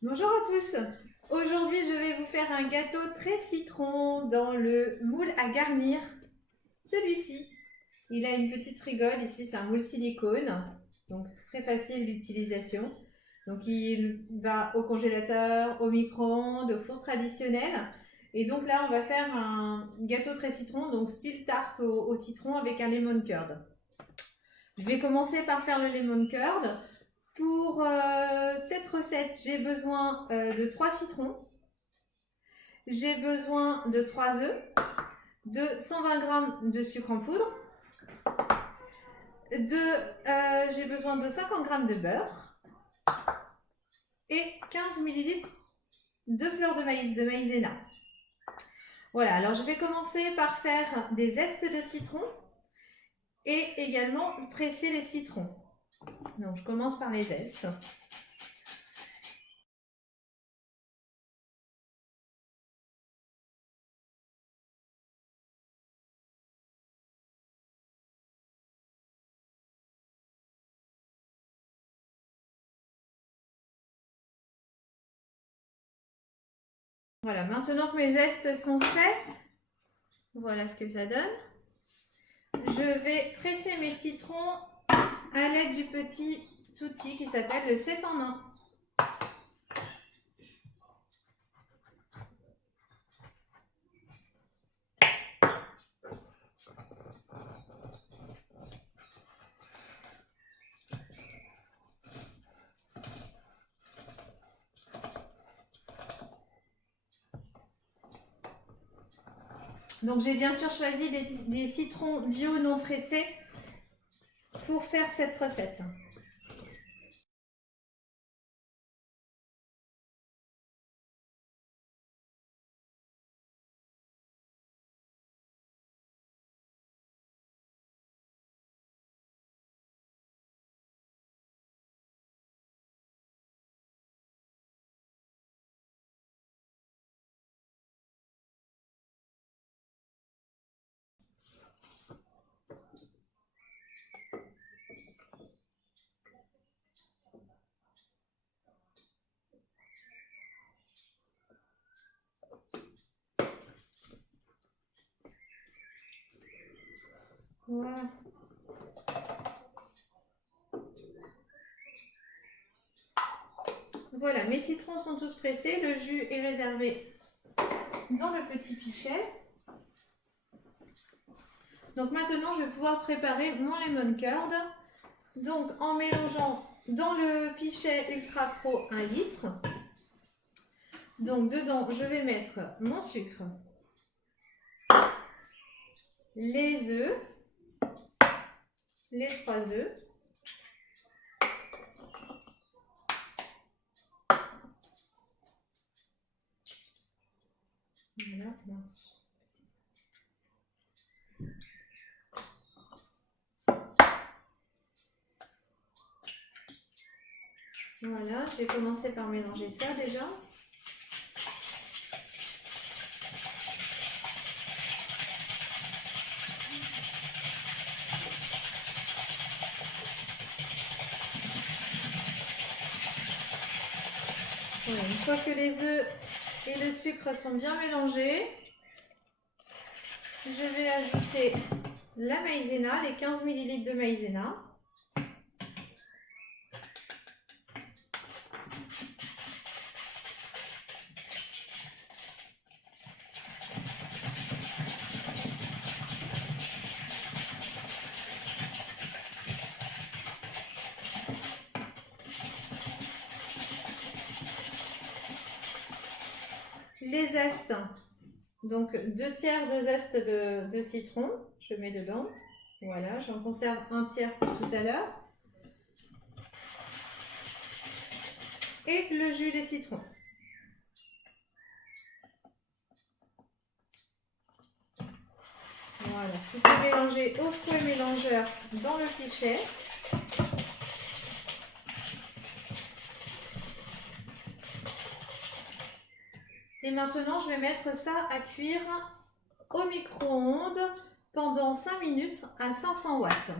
Bonjour à tous. Aujourd'hui, je vais vous faire un gâteau très citron dans le moule à garnir. Celui-ci, il a une petite rigole ici, c'est un moule silicone, donc très facile d'utilisation. Donc il va au congélateur, au micro-ondes, au four traditionnel. Et donc là, on va faire un gâteau très citron, donc style tarte au citron avec un lemon curd. Je vais commencer par faire le lemon curd. Pour cette recette, j'ai besoin de 3 citrons, j'ai besoin de 3 œufs, de 120 g de sucre en poudre, j'ai besoin de 50 g de beurre et 15 ml de fleur de maïs, de maïzena. Voilà, alors je vais commencer par faire des zestes de citron et également presser les citrons. Donc je commence par les zestes. Voilà, maintenant que mes zestes sont faits, voilà ce que ça donne. Je vais presser mes citrons à l'aide du petit outil qui s'appelle le 7 en 1. Donc j'ai bien sûr choisi des citrons bio non traités pour faire cette recette. Voilà. Voilà, mes citrons sont tous pressés, le jus est réservé dans le petit pichet. Donc maintenant, je vais pouvoir préparer mon lemon curd. Donc en mélangeant dans le pichet Ultra Pro 1 litre. Donc dedans, je vais mettre mon sucre, les œufs, les 3 œufs, voilà, mince. Voilà, je vais commencer par mélanger ça déjà. Voilà, une fois que les œufs et le sucre sont bien mélangés, je vais ajouter la maïzena, les 15 ml de maïzena. Les zestes, donc 2 tiers de zeste de citron, je mets dedans. Voilà, j'en conserve un tiers pour tout à l'heure. Et le jus des citrons. Voilà, tout est mélangé au fouet mélangeur dans le pichet. Et maintenant, je vais mettre ça à cuire au micro-ondes pendant 5 minutes à 500 watts.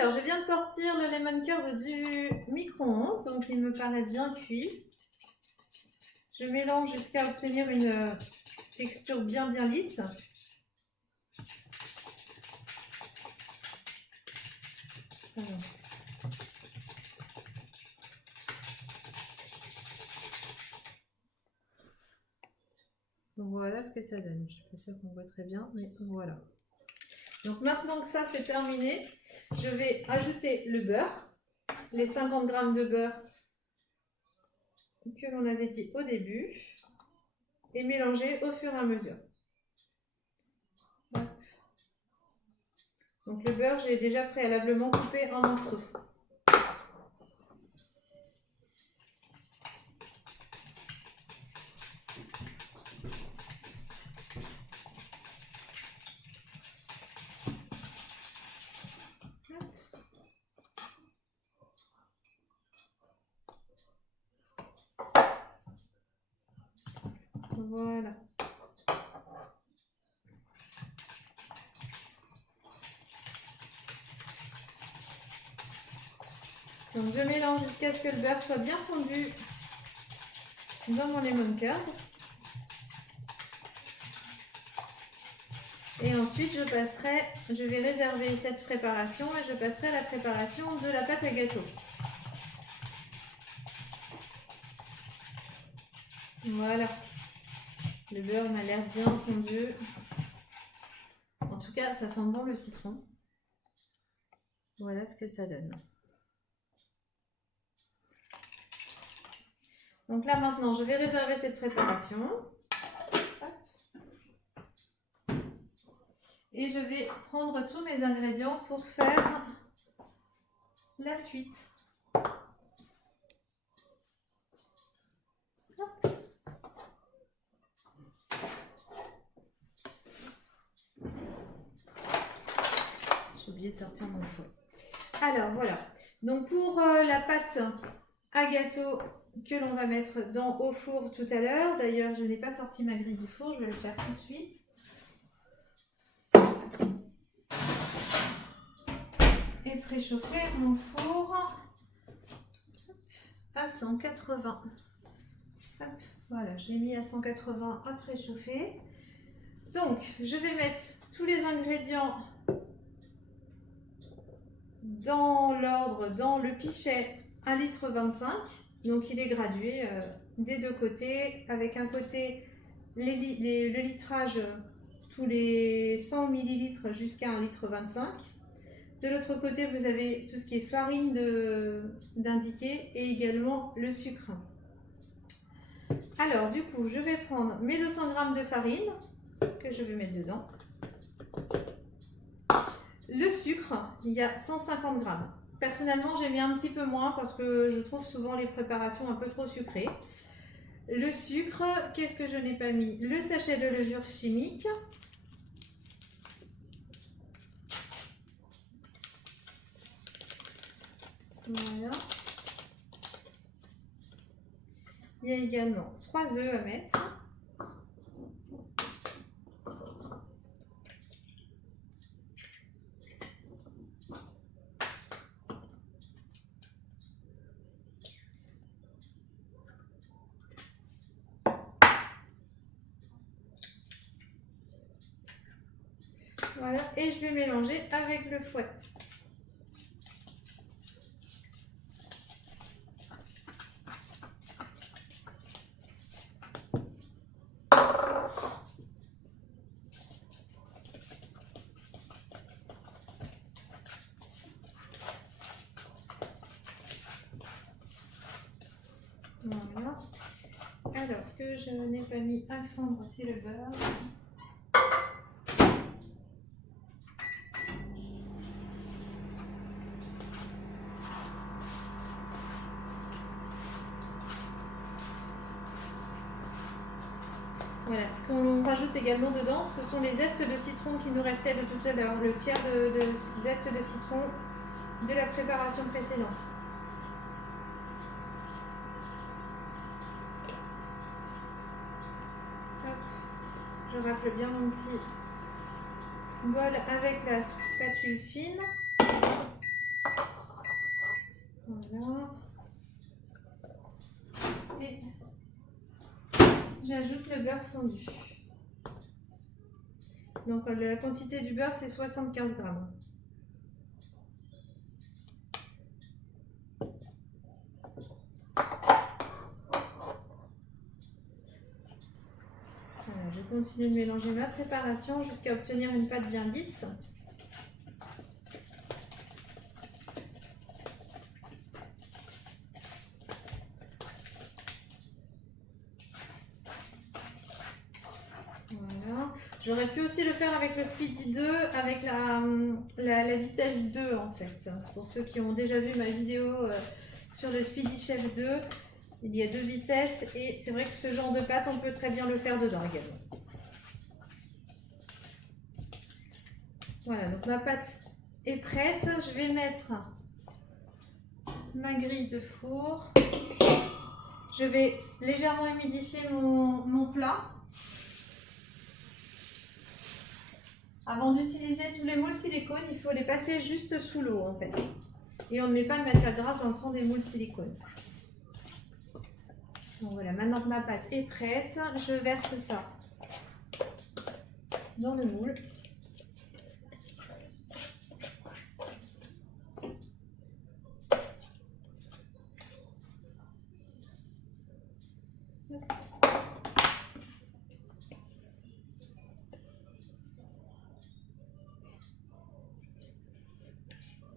Alors, je viens de sortir le lemon curd du micro-ondes, donc il me paraît bien cuit. Je mélange jusqu'à obtenir une texture bien lisse. Voilà. Donc voilà ce que ça donne. Je ne suis pas sûre qu'on voit très bien, mais voilà. Donc maintenant que ça c'est terminé, je vais ajouter le beurre, les 50 g de beurre que l'on avait dit au début, et mélanger au fur et à mesure. Donc le beurre, j'ai déjà préalablement coupé en morceaux. Voilà. Donc je mélange jusqu'à ce que le beurre soit bien fondu dans mon lemon curd. Et ensuite je vais réserver cette préparation et je passerai à la préparation de la pâte à gâteau. Voilà. Le beurre m'a l'air bien fondu. En tout cas, ça sent bon le citron. Voilà ce que ça donne. Donc là maintenant, je vais réserver cette préparation. Et je vais prendre tous mes ingrédients pour faire la suite. J'ai oublié de sortir mon fouet. Alors voilà. Donc pour la pâte à gâteau que l'on va mettre au four tout à l'heure. D'ailleurs, je n'ai pas sorti ma grille du four, je vais le faire tout de suite. Et préchauffer mon four à 180. Hop, voilà, je l'ai mis à 180 à préchauffer. Donc, je vais mettre tous les ingrédients dans l'ordre, dans le pichet 1,25 litre. Donc, il est gradué des deux côtés, avec un côté le litrage tous les 100 ml jusqu'à 1,25 litre. De l'autre côté, vous avez tout ce qui est farine d'indiquer et également le sucre. Alors, du coup, je vais prendre mes 200 g de farine que je vais mettre dedans. Le sucre, il y a 150 g. Personnellement, j'ai mis un petit peu moins parce que je trouve souvent les préparations un peu trop sucrées. Le sucre, qu'est-ce que je n'ai pas mis? Le sachet de levure chimique. Voilà. Il y a également 3 œufs à mettre. Voilà, et je vais mélanger avec le fouet. Voilà. Alors, ce que je n'ai pas mis à fondre, c'est le beurre. Voilà, ce qu'on rajoute également dedans, ce sont les zestes de citron qui nous restaient de tout à l'heure, le tiers de zeste de citron de la préparation précédente. Hop. Je râple bien mon petit bol avec la spatule fine. et j'ajoute le beurre fondu. Donc la quantité du beurre c'est 75 grammes. Voilà, je continue de mélanger ma préparation jusqu'à obtenir une pâte bien lisse. Voilà. J'aurais pu aussi le faire avec le Speedy 2, avec la vitesse 2 en fait. C'est pour ceux qui ont déjà vu ma vidéo sur le Speedy Chef 2. Il y a 2 vitesses et c'est vrai que ce genre de pâte, on peut très bien le faire dedans également. Voilà, donc ma pâte est prête. Je vais mettre ma grille de four. Je vais légèrement humidifier mon plat. Avant d'utiliser tous les moules silicone, il faut les passer juste sous l'eau en fait. Et on ne met pas de matière grasse dans le fond des moules silicone. Donc voilà, maintenant que ma pâte est prête, je verse ça dans le moule.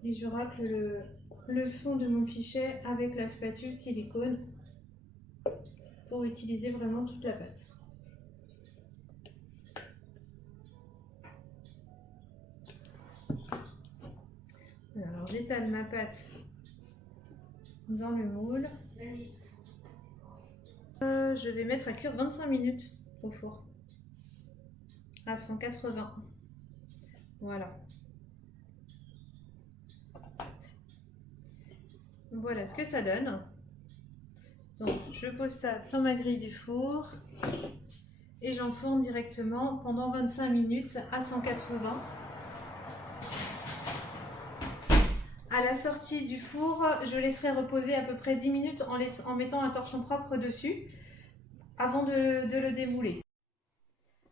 Et je racle le fond de mon pichet avec la spatule silicone pour utiliser vraiment toute la pâte. Alors j'étale ma pâte dans le moule. Je vais mettre à cuire 25 minutes au four à 180. Voilà. Voilà ce que ça donne. Donc je pose ça sur ma grille du four et j'enfourne directement pendant 25 minutes à 180. À la sortie du four, je laisserai reposer à peu près 10 minutes en mettant un torchon propre dessus avant de le démouler.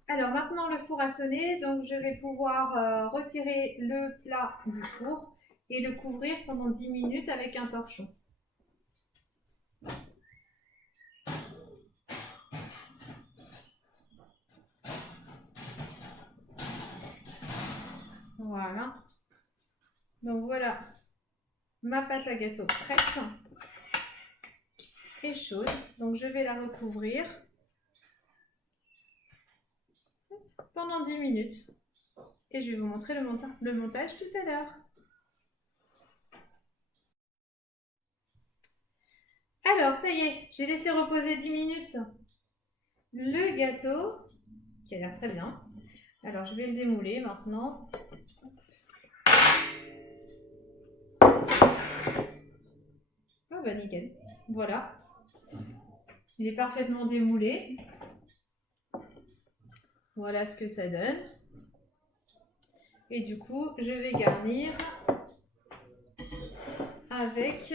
Alors maintenant le four a sonné, donc je vais pouvoir retirer le plat du four et le couvrir pendant 10 minutes avec un torchon. Voilà. Donc voilà ma pâte à gâteau prête et chaude. Donc je vais la recouvrir pendant 10 minutes et je vais vous montrer le montage tout à l'heure. Alors ça y est, j'ai laissé reposer 10 minutes le gâteau qui a l'air très bien. Alors je vais le démouler maintenant. Ah bah nickel, voilà. Il est parfaitement démoulé. Voilà ce que ça donne. Et du coup, je vais garnir avec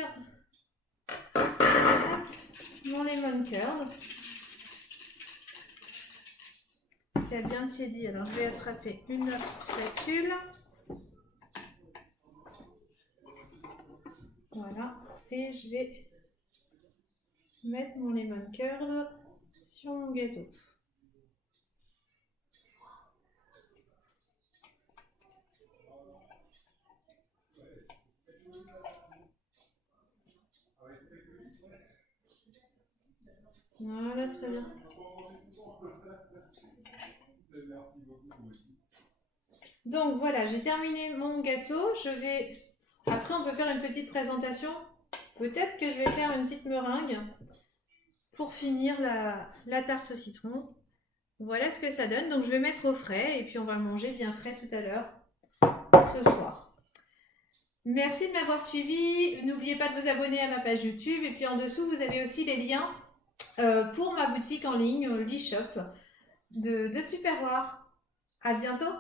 mon lemon curd qui a bien tiédi. Alors, je vais attraper une autre spatule. Voilà. Et je vais mettre mon lemon curd sur mon gâteau. Voilà, très bien. Donc voilà, j'ai terminé mon gâteau. Après, on peut faire une petite présentation. Peut-être que je vais faire une petite meringue pour finir la tarte au citron. Voilà ce que ça donne. Donc je vais mettre au frais et puis on va le manger bien frais tout à l'heure, ce soir. Merci de m'avoir suivi. N'oubliez pas de vous abonner à ma page YouTube. Et puis en dessous, vous avez aussi les liens pour ma boutique en ligne, l'e-shop de Tupperware. À bientôt!